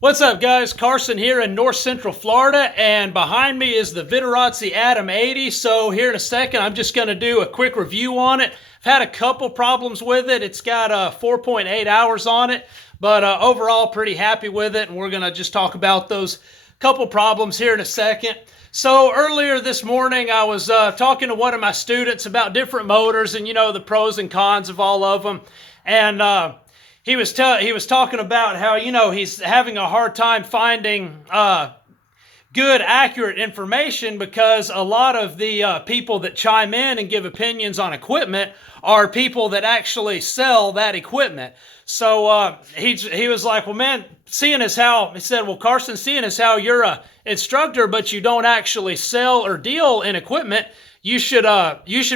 What's up, guys? Carson here in North Central Florida, and behind me is the Viterazzi Atom 80. So here in a second, I'm just going to do a quick review on it. I've had a couple problems with it. It's got 4.8 hours on it, but overall pretty happy with it, and we're going to just talk about those couple problems here in a second. So earlier this morning, I was talking to one of my students about different motors and, the pros and cons of all of them. And he was talking about how, he's having a hard time finding good, accurate information because a lot of the people that chime in and give opinions on equipment are people that actually sell that equipment. So he was like, well, man, he said, well, Carson, seeing as how you're a instructor, but you don't actually sell or deal in equipment, you should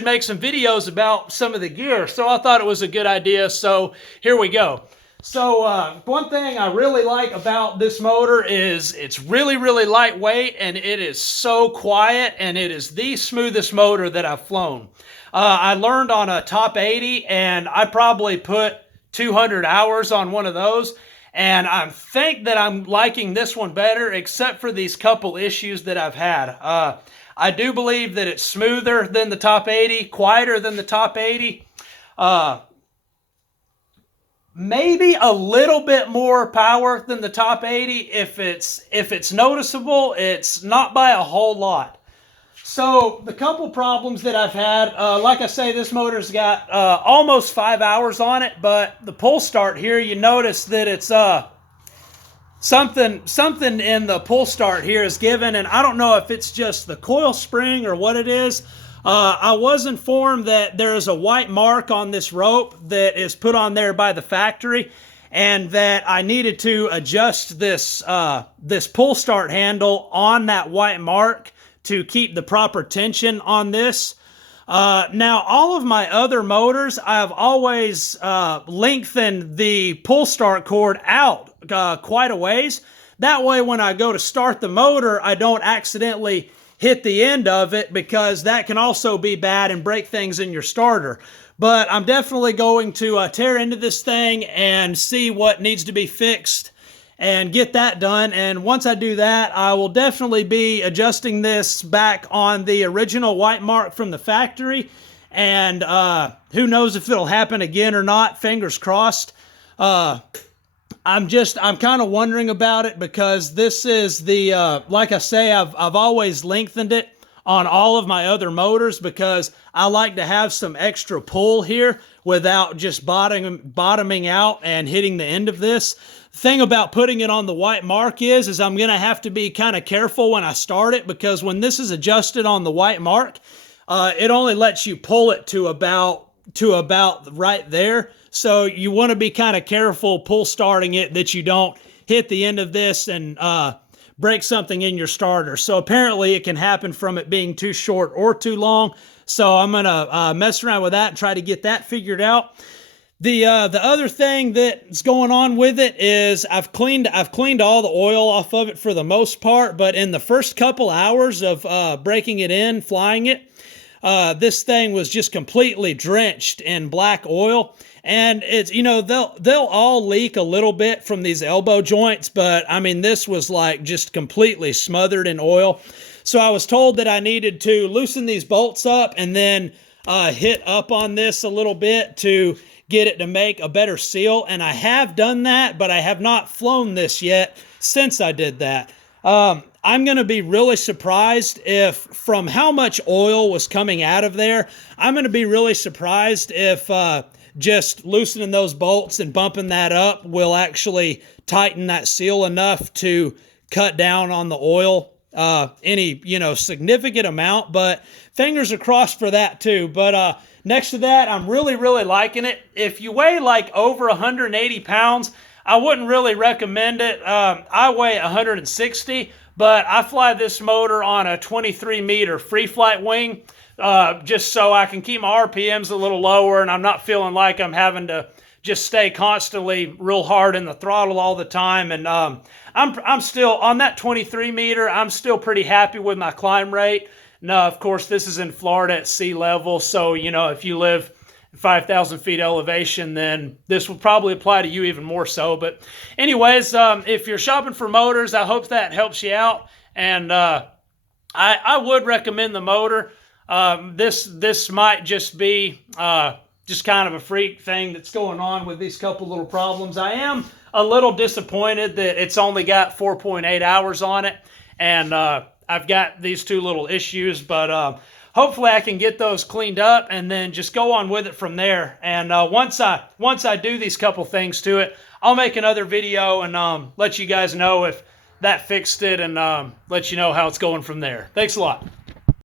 make some videos about some of the gear. So I thought it was a good idea. So here we go. So one thing I really like about this motor is it's really, really lightweight, and it is so quiet, and it is the smoothest motor that I've flown. I learned on a top 80, and I probably put 200 hours on one of those, and I think that I'm liking this one better, except for these couple issues that I've had. I do believe that it's smoother than the top 80, quieter than the top 80. Maybe a little bit more power than the top 80. If it's noticeable, it's not by a whole lot. So the couple problems that I've had, like I say, this motor's got almost 5 hours on it, but the pull start here, you notice that it's something in the pull start here is given, and I don't know if it's just the coil spring or what it is. I was informed that there is a white mark on this rope that is put on there by the factory, and that I needed to adjust this pull start handle on that white mark to keep the proper tension on this. Now, all of my other motors, I've always lengthened the pull start cord out quite a ways. That way, when I go to start the motor, I don't accidentally hit the end of it, because that can also be bad and break things in your starter. But I'm definitely going to tear into this thing and see what needs to be fixed and get that done. And once I do that, I will definitely be adjusting this back on the original white mark from the factory. And who knows if it'll happen again or not, fingers crossed. I'm kind of wondering about it, because this is the, like I say, I've always lengthened it on all of my other motors, because I like to have some extra pull here without just bottoming out and hitting the end of this. The thing about putting it on the white mark is I'm going to have to be kind of careful when I start it, because when this is adjusted on the white mark, it only lets you pull it to about right there. So you want to be kind of careful pull starting it, that you don't hit the end of this and break something in your starter. So apparently it can happen from it being too short or too long. So I'm going to mess around with that and try to get that figured out. The other thing that's going on with it is I've cleaned all the oil off of it for the most part, but in the first couple hours of breaking it in, flying it, this thing was just completely drenched in black oil. And it's, they'll all leak a little bit from these elbow joints, but I mean, this was like just completely smothered in oil. So I was told that I needed to loosen these bolts up and then hit up on this a little bit to get it to make a better seal. And I have done that, but I have not flown this yet since I did that. I'm going to be really surprised if, from how much oil was coming out of there, I'm going to be really surprised if just loosening those bolts and bumping that up will actually tighten that seal enough to cut down on the oil any significant amount. But fingers are crossed for that too. But next to that, I'm really, really liking it. If you weigh like over 180 pounds, I wouldn't really recommend it. I weigh 160, but I fly this motor on a 23 meter free flight wing, just so I can keep my RPMs a little lower, and I'm not feeling like I'm having to just stay constantly real hard in the throttle all the time. And I'm still on that 23 meter. I'm still pretty happy with my climb rate. Now, of course, this is in Florida at sea level, so if you live 5,000 feet elevation, then this will probably apply to you even more so. But anyways, if you're shopping for motors, I hope that helps you out. And I would recommend the motor. This might just be just kind of a freak thing that's going on with these couple little problems. I am a little disappointed that it's only got 4.8 hours on it, and I've got these two little issues, but hopefully I can get those cleaned up and then just go on with it from there. And once I do these couple things to it, I'll make another video and let you guys know if that fixed it, and let you know how it's going from there. Thanks a lot.